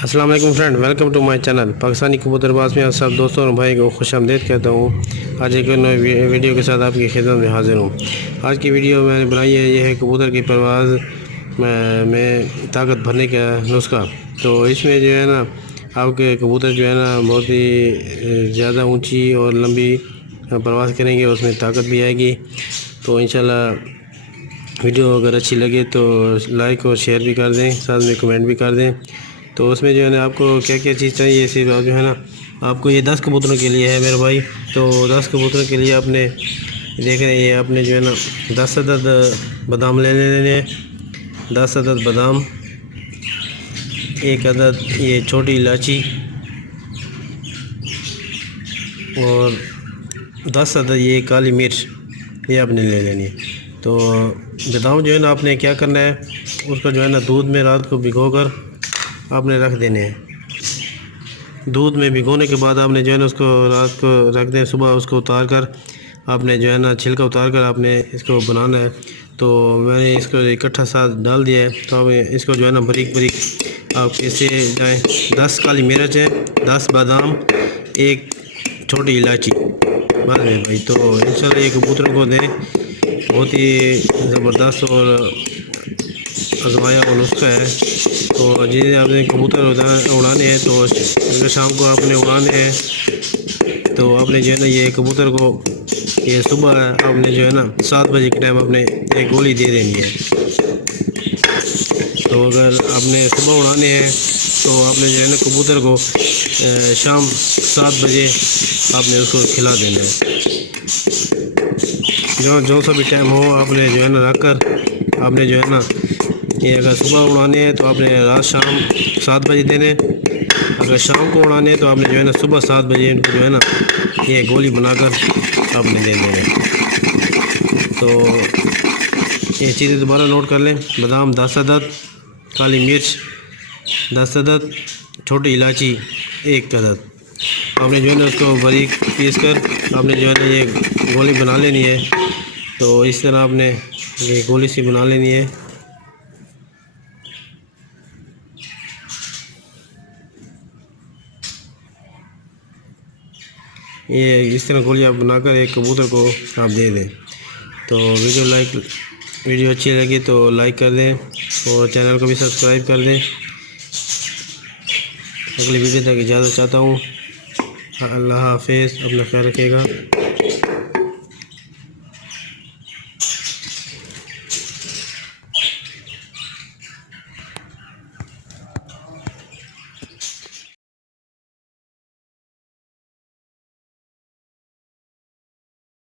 अस्सलाम वालेकुम friend, welcome to my channel Pakistani Kabootarbaz में आप सब दोस्तों और भाई को खुशामदीद कहता हूँ। आज एक नए वीडियो के साथ आपकी खिदमत में हाजिर हूँ। आज की वीडियो मैंने बनाई है, ये है कबूतर की परवाज़ में ताकत भरने का नुस्खा। तो इसमें जो है ना, आपके कबूतर जो है ना बहुत ही ज़्यादा ऊँची और लंबी परवाज़ करेंगे, उसमें ताकत भी आएगी। तो इंशाल्लाह वीडियो अगर अच्छी लगे तो लाइक और शेयर भी कर दें, साथ में कमेंट भी कर दें। तो उसमें जो है ना आपको क्या क्या चीज़ चाहिए, सिर्फ जो है ना आपको ये 10 कबूतरों के लिए है मेरे भाई। तो 10 कबूतरों के लिए आपने देख रहे हैं, ये आपने जो है ना 10 अदद बादाम ले लेने हैं। 10 अदद बादाम, 1 अदद ये छोटी इलायची और 10 अदद ये काली मिर्च, ये आपने ले लेनी है। तो बादाम जो है ना आपने क्या करना है, उसको जो है ना दूध में रात को भिगोकर आपने रख देने हैं। दूध में भिगोने के बाद आपने जो है ना उसको रात को रख दें, सुबह उसको उतार कर आपने जो है ना छिलका उतार कर आपने इसको बनाना है। तो मैंने इसको इकट्ठा साथ डाल दिया है। तो अब इसको जो है ना बारीक बारीक आप इसे जाएँ। 10 काली मिर्च है, 10 बादाम, 1 छोटी इलायची, बस है भाई। तो इंशाल्लाह ये कबूतरों को दें, बहुत ही ज़बरदस्त और आजमाया हुआ नुस्खा है। तो जिसे आपने कबूतर उड़ाने हैं, तो अगर शाम को आपने उड़ाने हैं तो आपने जो है ना ये कबूतर को ये सुबह आपने जो है ना 7 बजे के टाइम आपने एक गोली दे देनी है। तो अगर आपने सुबह उड़ाने हैं तो आपने जो है ना कबूतर को शाम 7 बजे आपने उसको खिला देना है। जो सा भी टाइम हो आपने जो है ना रख कर आपने जो है ना ये अगर सुबह उड़ाने हैं तो आपने रात शाम 7 बजे देने, अगर शाम को उड़ाने हैं तो आपने जो है ना सुबह 7 बजे इनको जो है ना ये गोली बनाकर आपने दे देने। तो ये चीज़ें दोबारा नोट कर लें। बादाम 10 अदद, काली मिर्च 10 अदद, छोटी इलायची 1 अदद, आपने जो है ना उसको बारीक पीस कर आपने जो है ना ये गोली बना लेनी है। तो इस तरह आपने ये गोली सी बना लेनी है। ये इस तरह गोली आप बनाकर एक कबूतर को आप दे दें। तो वीडियो अच्छी लगी तो लाइक कर दें और चैनल को भी सब्सक्राइब कर दें। अगली वीडियो तक इजाज़त चाहता हूँ। अल्लाह हाफिज़, अपना ख्याल रखिएगा।